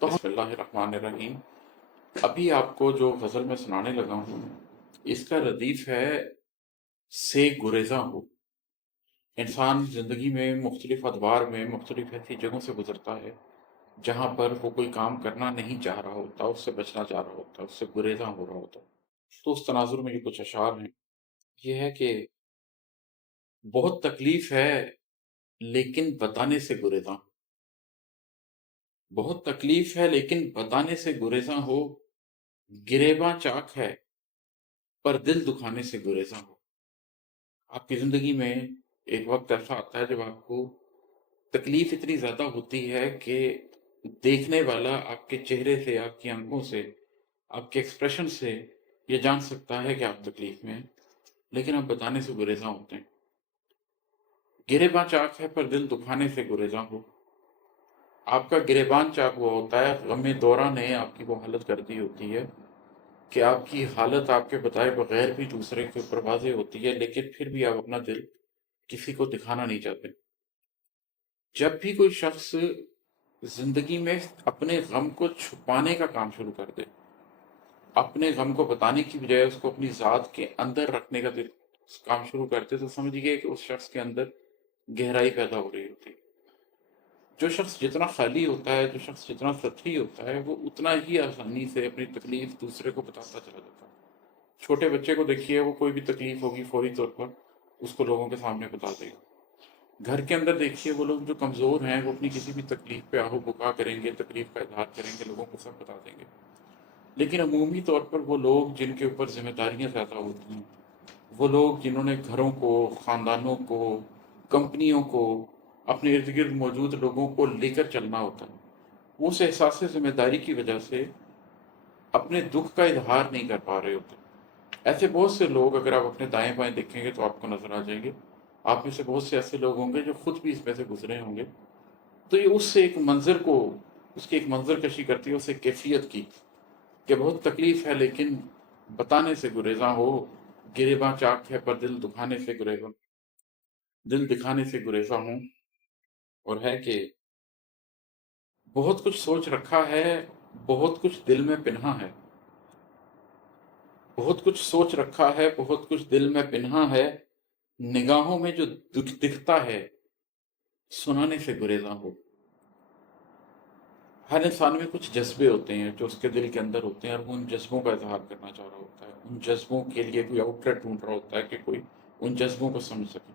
تو بسم اللہ الرحمن الرحیم، ابھی آپ کو جو غزل میں سنانے لگا ہوں اس کا ردیف ہے سے گریزاں ہو۔ انسان زندگی میں مختلف ادوار میں مختلف ایسی جگہوں سے گزرتا ہے جہاں پر وہ کوئی کام کرنا نہیں چاہ رہا ہوتا، اس سے بچنا چاہ رہا ہوتا، اس سے گریزاں ہو رہا ہوتا۔ تو اس تناظر میں یہ کچھ اشعار ہیں۔ یہ ہے کہ بہت تکلیف ہے لیکن بتانے سے گریزاں، بہت تکلیف ہے لیکن بتانے سے گریزاں ہو، گریباں چاک ہے پر دل دکھانے سے گریزاں ہو۔ آپ کی زندگی میں ایک وقت ایسا آتا ہے جب آپ کو تکلیف اتنی زیادہ ہوتی ہے کہ دیکھنے والا آپ کے چہرے سے، آپ کی آنکھوں سے، آپ کے ایکسپریشن سے یہ جان سکتا ہے کہ آپ تکلیف میں ہیں، لیکن آپ بتانے سے گریزاں ہوتے ہیں۔ گریباں چاک ہے پر دل دکھانے سے گریزاں ہو۔ آپ کا گریبان چاک ہوا ہوتا ہے، غم دورہ نے آپ کی وہ حالت کر دی ہوتی ہے کہ آپ کی حالت آپ کے بتائے بغیر بھی دوسرے کے اوپر واضح ہوتی ہے، لیکن پھر بھی آپ اپنا دل کسی کو دکھانا نہیں چاہتے۔ جب بھی کوئی شخص زندگی میں اپنے غم کو چھپانے کا کام شروع کر دے، اپنے غم کو بتانے کی بجائے اس کو اپنی ذات کے اندر رکھنے کا کام شروع کرتے، تو سمجھیے کہ اس شخص کے اندر گہرائی پیدا ہو رہی ہوتی ہے۔ جو شخص جتنا خالی ہوتا ہے، جو شخص جتنا سطحی ہوتا ہے، وہ اتنا ہی آسانی سے اپنی تکلیف دوسرے کو بتاتا چلا جاتا ہے۔ چھوٹے بچے کو دیکھیے، وہ کوئی بھی تکلیف ہوگی فوری طور پر اس کو لوگوں کے سامنے بتا دے گا۔ گھر کے اندر دیکھیے، وہ لوگ جو کمزور ہیں وہ اپنی کسی بھی تکلیف پہ آہو بکا کریں گے، تکلیف کا اظہار کریں گے، لوگوں کو سب بتا دیں گے۔ لیکن عمومی طور پر وہ لوگ جن کے اوپر ذمہ داریاں زیادہ ہوتی ہیں، وہ لوگ جنہوں نے گھروں کو، خاندانوں کو، کمپنیوں کو، اپنے ارد گرد موجود لوگوں کو لے کر چلنا ہوتا ہے، وہ اس احساس ذمہ داری کی وجہ سے اپنے دکھ کا اظہار نہیں کر پا رہے ہوتے۔ ایسے بہت سے لوگ اگر آپ اپنے دائیں بائیں دیکھیں گے تو آپ کو نظر آ جائیں گے۔ آپ میں سے بہت سے ایسے لوگ ہوں گے جو خود بھی اس میں سے گزرے ہوں گے۔ تو یہ اس سے ایک منظر کو، اس کی ایک منظر کشی کرتی ہے، اس ایک کیفیت کی، کہ بہت تکلیف ہے لیکن بتانے سے گریزاں ہو، گریباں چاک ہے پر دل دکھانے سے گریزاں، دل دکھانے سے گریزاں ہوں۔ اور ہے کہ بہت کچھ سوچ رکھا ہے، بہت کچھ دل میں پنہاں ہے، بہت کچھ سوچ رکھا ہے، بہت کچھ دل میں پنہاں ہے، نگاہوں میں جو دکھتا ہے سنانے سے گریزاں ہو۔ ہر انسان میں کچھ جذبے ہوتے ہیں جو اس کے دل کے اندر ہوتے ہیں، اور وہ ان جذبوں کا اظہار کرنا چاہ رہا ہوتا ہے، ان جذبوں کے لیے کوئی آؤٹ لیٹ ڈھونڈ رہا ہوتا ہے کہ کوئی ان جذبوں کو سمجھ سکے۔